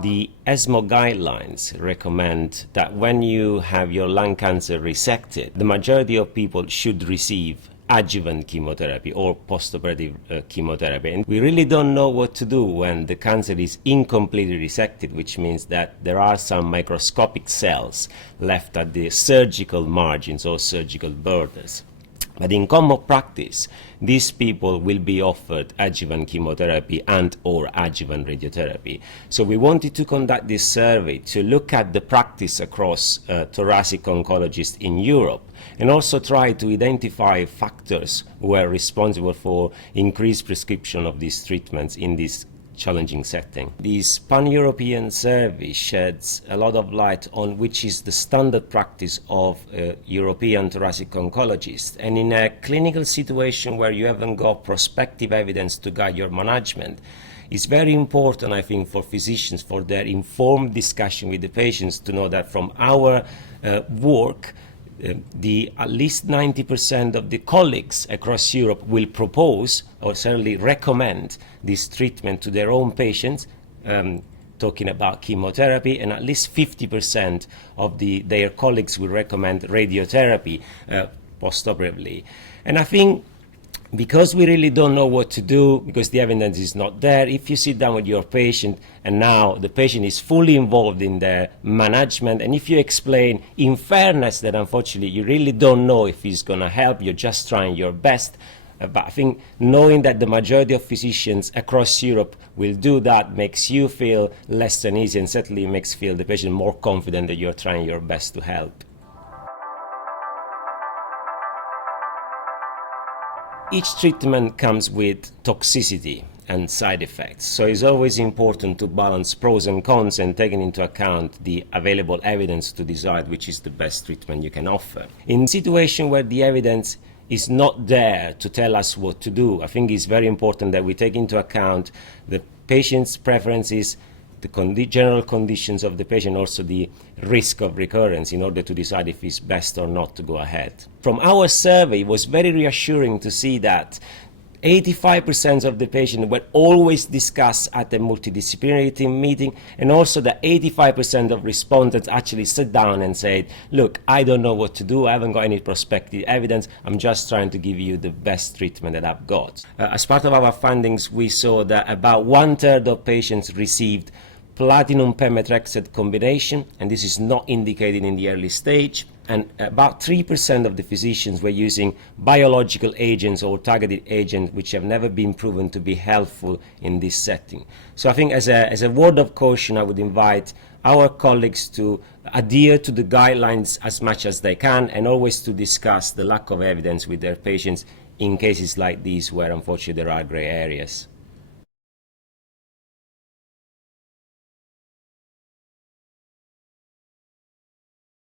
The ESMO guidelines recommend that when you have your lung cancer resected, the majority of people should receive adjuvant chemotherapy or postoperative chemotherapy. And we really don't know what to do when the cancer is incompletely resected, which means that there are some microscopic cells left at the surgical margins or surgical borders. But in common practice, these people will be offered adjuvant chemotherapy and or adjuvant radiotherapy. So we wanted to conduct this survey to look at the practice across thoracic oncologists in Europe, and also try to identify factors who are responsible for increased prescription of these treatments in this challenging setting. This pan-European survey sheds a lot of light on which is the standard practice of European thoracic oncologists. And in a clinical situation where you haven't got prospective evidence to guide your management, it's very important, I think, for physicians, for their informed discussion with the patients, to know that from our work, at least 90% of the colleagues across Europe will propose or certainly recommend this treatment to their own patients, talking about chemotherapy, and at least 50% of their colleagues will recommend radiotherapy postoperatively. And I think because we really don't know what to do, because the evidence is not there, if you sit down with your patient and now the patient is fully involved in their management, and if you explain in fairness that unfortunately you really don't know if he's going to help, you're just trying your best, but I think knowing that the majority of physicians across Europe will do that makes you feel less uneasy, and certainly makes feel the patient more confident that you're trying your best to help. Each treatment comes with toxicity and side effects, so it's always important to balance pros and cons and taking into account the available evidence to decide which is the best treatment you can offer. In a situation where the evidence is not there to tell us what to do, I think it's very important that we take into account the patient's preferences, the general conditions of the patient, also the risk of recurrence, in order to decide if it's best or not to go ahead. From our survey, it was very reassuring to see that 85% of the patients were always discussed at a multidisciplinary team meeting, and also that 85% of respondents actually sat down and said, look, I don't know what to do, I haven't got any prospective evidence, I'm just trying to give you the best treatment that I've got. As part of our findings, we saw that about 1/3 of patients received platinum pemetrexed combination, and this is not indicated in the early stage, and about 3% of the physicians were using biological agents or targeted agents which have never been proven to be helpful in this setting. So I think as a word of caution, I would invite our colleagues to adhere to the guidelines as much as they can, and always to discuss the lack of evidence with their patients in cases like these where unfortunately there are grey areas.